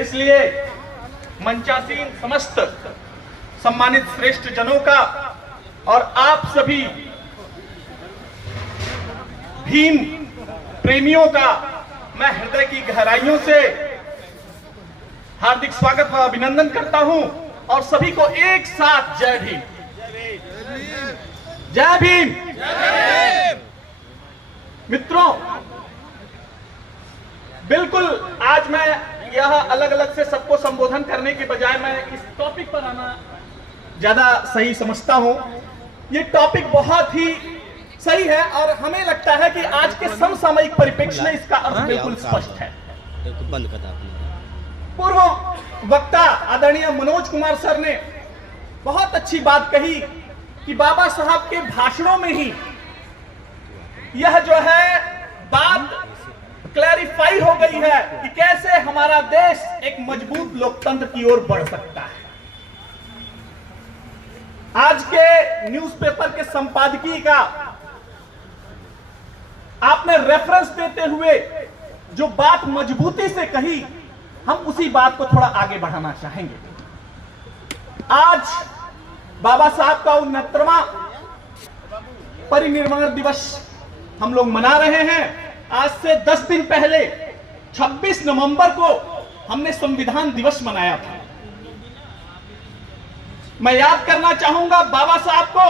इसलिए मंचासीन समस्त सम्मानित श्रेष्ठ जनों का और आप सभी भीम प्रेमियों का मैं हृदय की गहराइयों से हार्दिक स्वागत व अभिनंदन करता हूं और सभी को एक साथ जय भीम। जय भीम। मित्रों, बिल्कुल आज मैं यह अलग अलग से सबको संबोधन करने के बजाय मैं इस टॉपिक पर आना ज्यादा सही समझता हूं। यह टॉपिक बहुत ही सही है और हमें लगता है कि आज के समसामयिक परिप्रेक्ष्य में इसका अर्थ बिल्कुल स्पष्ट है। पूर्व वक्ता आदरणीय मनोज कुमार सर ने बहुत अच्छी बात कही कि बाबा साहब के भाषणों में ही यह जो है बात क्लैरिफाई हो गई है कि कैसे हमारा देश एक मजबूत लोकतंत्र की ओर बढ़ सकता है। आज के न्यूज़पेपर के संपादकीय का आपने रेफरेंस देते हुए जो बात मजबूती से कही, हम उसी बात को थोड़ा आगे बढ़ाना चाहेंगे। आज बाबा साहब का 69वां परिनिर्वाण दिवस हम लोग मना रहे हैं। आज से 10 दिन पहले 26 नवंबर को हमने संविधान दिवस मनाया था। मैं याद करना चाहूंगा बाबा साहब को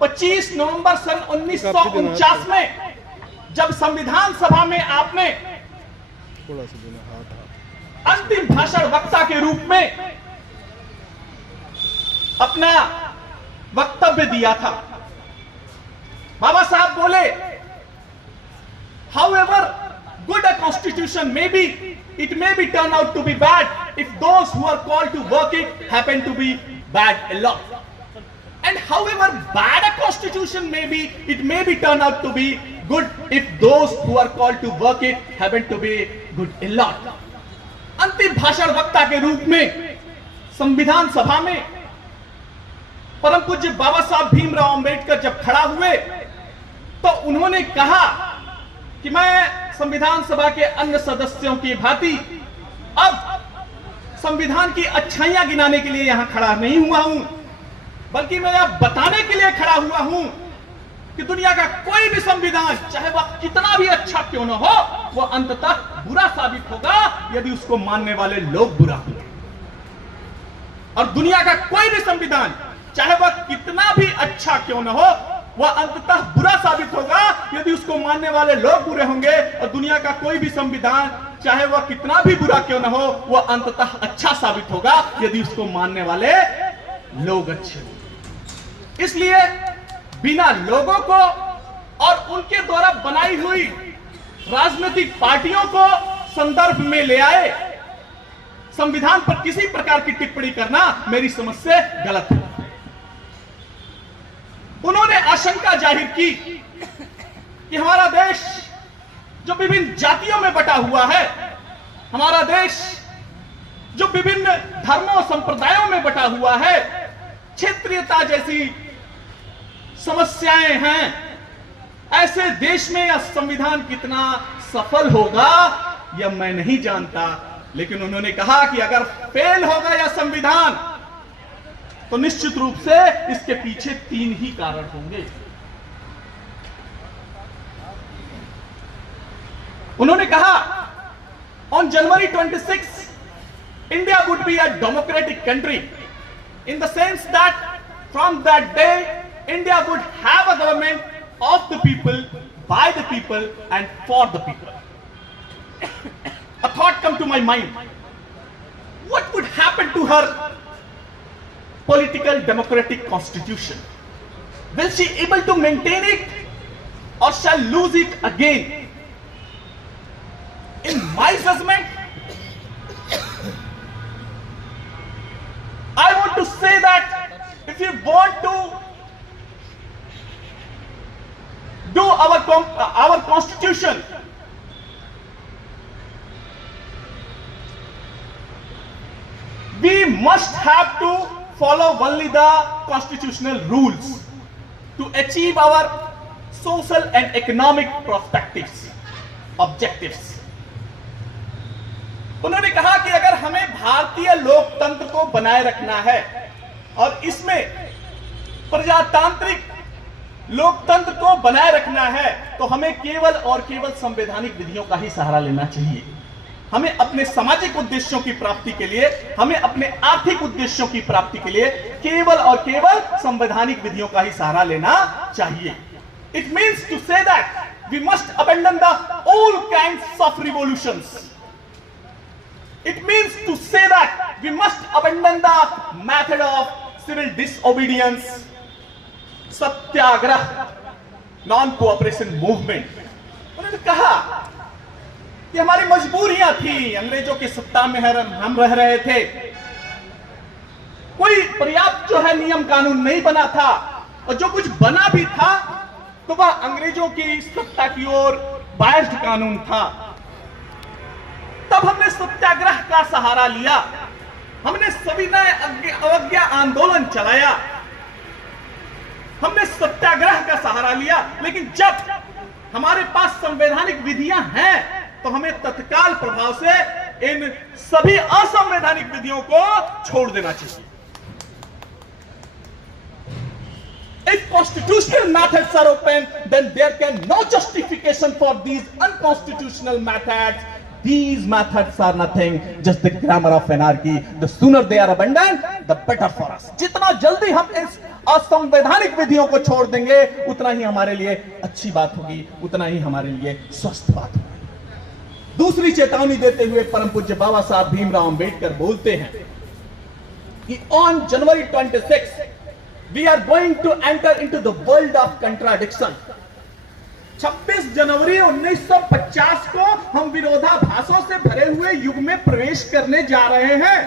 25 नवंबर सन 1949 में जब संविधान सभा में आपने अंतिम भाषण वक्ता के रूप में अपना वक्तव्य दिया था। बाबा साहब बोले, however good a constitution may be, it may be turned out to be bad if those who are called to work it happen to be bad a lot. And however bad a constitution may be, it may be turned out to be good if those who are called to work it happen to be good a lot. अंतिम भाषण वक्ता के रूप में संविधान सभा में परम पूज्य बाबा साहब भीमराव अंबेडकर जब खड़ा हुए तो उन्होंने कहा कि मैं संविधान सभा के अन्य सदस्यों की भांति अब संविधान की अच्छाइयां गिनाने के लिए यहां खड़ा नहीं हुआ हूं, बल्कि मैं यह बताने के लिए खड़ा हुआ हूं कि दुनिया का कोई भी संविधान, चाहे वह कितना भी अच्छा क्यों न हो, वह अंततः बुरा साबित होगा यदि उसको मानने वाले लोग बुरा होंगे। और दुनिया का कोई भी संविधान, चाहे वह कितना भी अच्छा क्यों न हो, वह अंततः बुरा साबित होगा यदि उसको मानने वाले लोग बुरे होंगे। और दुनिया का कोई भी संविधान, चाहे वह कितना भी बुरा क्यों न हो, वह अंततः अच्छा साबित होगा यदि उसको मानने वाले लोग अच्छे होंगे। इसलिए बिना लोगों को और उनके द्वारा बनाई हुई राजनीतिक पार्टियों को संदर्भ में ले आए संविधान पर किसी प्रकार की टिप्पणी करना मेरी समझ से गलत है। उन्होंने आशंका जाहिर की कि हमारा देश जो विभिन्न जातियों में बटा हुआ है, हमारा देश जो विभिन्न धर्मों संप्रदायों में बटा हुआ है, क्षेत्रीयता जैसी समस्याएं हैं, ऐसे देश में यह संविधान कितना सफल होगा यह मैं नहीं जानता। लेकिन उन्होंने कहा कि अगर फेल होगा यह संविधान तो निश्चित रूप से इसके पीछे 3 ही कारण होंगे। उन्होंने कहा, on January 26 India would be a democratic country in the sense that from that day India would have a government of the people, by the people and for the people. A thought come to my mind. What would happen to her political democratic constitution? Will she able to maintain it or shall lose it again? In my judgment, I want to say that if you want to do our constitution, we must have to follow only the constitutional rules to achieve our social and economic perspectives, objectives. उन्होंने कहा कि अगर हमें भारतीय लोकतंत्र को बनाए रखना है और इसमें प्रजातांत्रिक लोकतंत्र को बनाए रखना है तो हमें केवल और केवल संवैधानिक विधियों का ही सहारा लेना चाहिए। हमें अपने सामाजिक उद्देश्यों की प्राप्ति के लिए, हमें अपने आर्थिक उद्देश्यों की प्राप्ति के लिए केवल और केवल संवैधानिक विधियों का ही सहारा लेना चाहिए। It means to say that we must abandon the all kinds of revolutions. It means to say that we must abandon the method of civil disobedience, Satyagraha, non-cooperation movement। उन्होंने कहा कि हमारी मजबूरियां थी, अंग्रेजों की सत्ता में हम रह रहे थे, कोई पर्याप्त जो है नियम कानून नहीं बना था, और जो कुछ बना भी था तो वह अंग्रेजों की सत्ता की ओर बायस्ड कानून था। तब हमने सत्याग्रह का सहारा लिया, हमने सविनय अवज्ञा आंदोलन चलाया, हमने सत्याग्रह का सहारा लिया। लेकिन जब हमारे पास संवैधानिक विधियां हैं तो हमें तत्काल प्रभाव से इन सभी असंवैधानिक विधियों को छोड़ देना चाहिए। If constitutional methods are open, then there can no justification for these unconstitutional methods. These methods are nothing, just the grammar of anarchy. The sooner they are abandoned, the better for us. जितना जल्दी हम इस असंवैधानिक विधियों को छोड़ देंगे उतना ही हमारे लिए अच्छी बात होगी, उतना ही हमारे लिए स्वस्थ बात होगी। दूसरी चेतावनी देते हुए परम पूज्य बाबा साहब भीमराव अंबेडकर बोलते हैं कि on January 26 we are going to enter into the world of contradiction। 26 जनवरी 1950 को हम विरोधाभासों से भरे हुए युग में प्रवेश करने जा रहे हैं।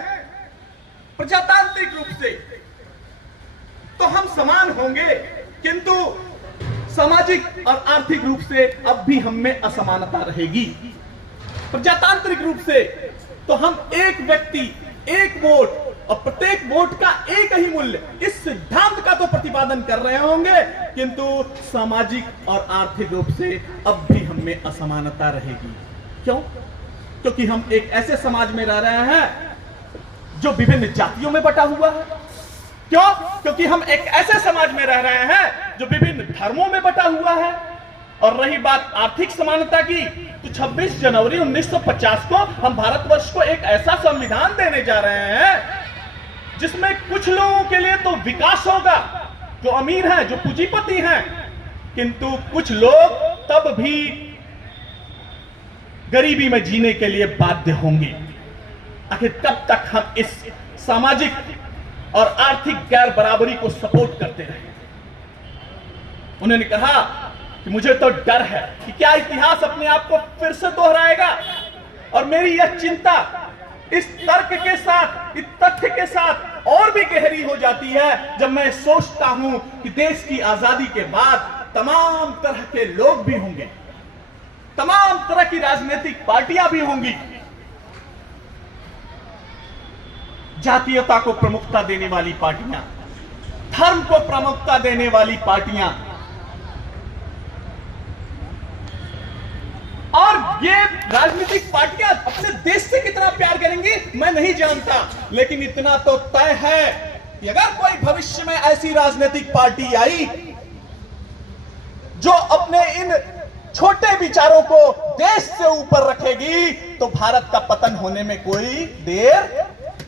प्रजातांत्रिक रूप से तो हम समान होंगे, किंतु सामाजिक और आर्थिक रूप से अब भी हम में असमानता रहेगी। प्रजातांत्रिक रूप से तो हम एक व्यक्ति, एक वोट और प्रत्येक वोट का एक ही मूल्य, इस सिद्धांत का तो प्रतिपादन कर रहे होंगे, किंतु सामाजिक और आर्थिक रूप से अब भी हम में असमानता रहेगी। क्यों? क्योंकि हम एक ऐसे समाज में रह रहे हैं जो विभिन्न जातियों में बटा हुआ है। क्यों? क्योंकि हम एक ऐसे समाज में रह रहे हैं जो विभिन्न धर्मों में बटा हुआ है। और रही बात आर्थिक समानता की, तो 26 जनवरी 1950 को हम भारतवर्ष को एक ऐसा संविधान देने जा रहे हैं जिसमें कुछ लोगों के लिए तो विकास होगा, जो अमीर हैं, जो पूंजीपति हैं, किंतु कुछ लोग तब भी गरीबी में जीने के लिए बाध्य होंगे। आखिर कब तक हम इस सामाजिक और आर्थिक गैर बराबरी को सपोर्ट करते रहे? उन्होंने कहा कि मुझे तो डर है कि क्या इतिहास अपने आप को फिर से दोहराएगा, और मेरी यह चिंता इस तर्क के साथ, इस तथ्य के साथ और भी गहरी हो जाती है जब मैं सोचता हूं कि देश की आजादी के बाद तमाम तरह के लोग भी होंगे, तमाम तरह की राजनीतिक पार्टियां भी होंगी, जातीयता को प्रमुखता देने वाली पार्टियां, धर्म को प्रमुखता देने वाली पार्टियां, और ये राजनीतिक पार्टियां अपने देश से कितना प्यार करेंगी मैं नहीं जानता, लेकिन इतना तो तय है कि अगर कोई भविष्य में ऐसी राजनीतिक पार्टी आई जो अपने इन छोटे विचारों को देश से ऊपर रखेगी तो भारत का पतन होने में कोई देर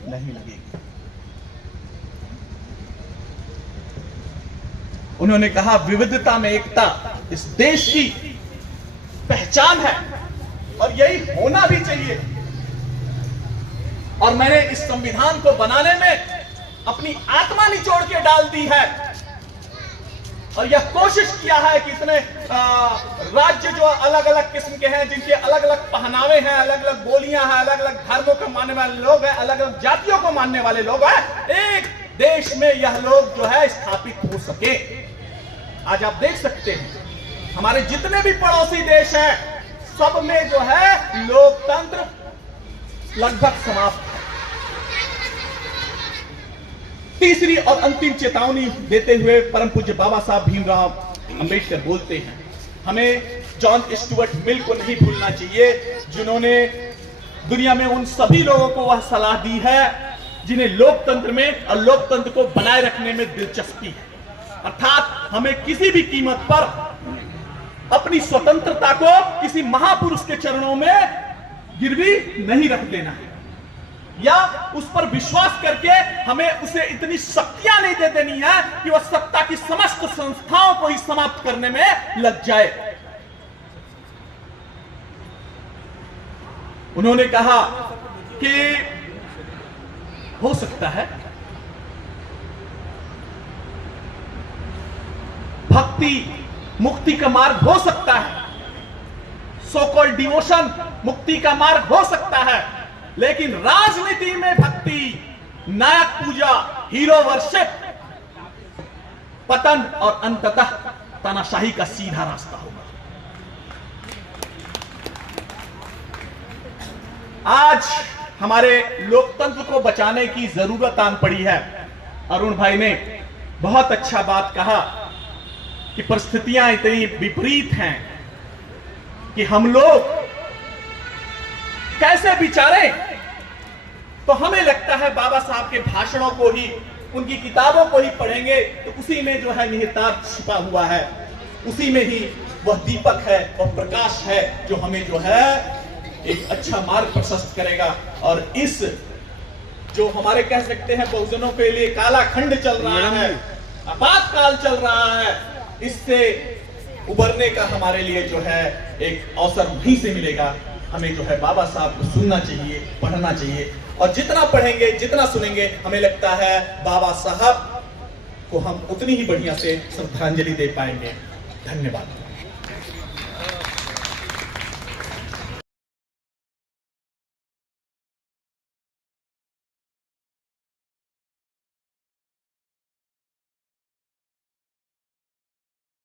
नहीं लगेगी। उन्होंने कहा विविधता में एकता इस देश की पहचान है और यही होना भी चाहिए। और मैंने इस संविधान को बनाने में अपनी आत्मा निचोड़ के डाल दी है और यह कोशिश किया है कि इतने राज्य जो अलग अलग किस्म के हैं, जिनके अलग अलग पहनावे हैं, अलग अलग बोलियां हैं, अलग अलग धर्मों को मानने वाले लोग हैं, अलग अलग जातियों को मानने वाले लोग हैं, एक देश में यह लोग जो है स्थापित हो सके। आज आप देख सकते हैं हमारे जितने भी पड़ोसी देश हैं सब में जो है लोकतंत्र लगभग समाप्त है। तीसरी और अंतिम चेतावनी देते हुए परम पूज्य बाबा साहब भीमराव अंबेडकर बोलते हैं, हमें जॉन स्टुअर्ट मिल को नहीं भूलना चाहिए, जिन्होंने दुनिया में उन सभी लोगों को वह सलाह दी है जिन्हें लोकतंत्र में और लोकतंत्र को बनाए रखने में दिलचस्पी है। अर्थात हमें किसी भी कीमत पर अपनी स्वतंत्रता को किसी महापुरुष के चरणों में गिरवी नहीं रख देना है, या उस पर विश्वास करके हमें उसे इतनी शक्तियां नहीं दे देनी है कि वह सत्ता की समस्त संस्थाओं को ही समाप्त करने में लग जाए। उन्होंने कहा कि हो सकता है भक्ति मुक्ति का मार्ग हो सकता है, सो कॉल्ड डिवोशन मुक्ति का मार्ग हो सकता है, लेकिन राजनीति में भक्ति, नायक पूजा, हीरो वर्शिप पतन और अंततः तानाशाही का सीधा रास्ता होगा। आज हमारे लोकतंत्र को बचाने की जरूरत आन पड़ी है। अरुण भाई ने बहुत अच्छा बात कहा कि परिस्थितियां इतनी विपरीत हैं कि हम लोग कैसे विचारें। तो हमें लगता है बाबा साहब के भाषणों को ही, उनकी किताबों को ही पढ़ेंगे तो उसी में जो है निहितार्थ छिपा हुआ है, उसी में ही वह दीपक है, वह प्रकाश है जो हमें जो है एक अच्छा मार्ग प्रशस्त करेगा। और इस जो हमारे कह सकते हैं बहुजनों के लिए काला खंड चल रहा है, आपातकाल चल रहा है, इससे उबरने का हमारे लिए जो है एक अवसर वहीं से मिलेगा। हमें जो है बाबा साहब को सुनना चाहिए, पढ़ना चाहिए, और जितना पढ़ेंगे, जितना सुनेंगे, हमें लगता है बाबा साहब को हम उतनी ही बढ़िया से श्रद्धांजलि दे पाएंगे। धन्यवाद।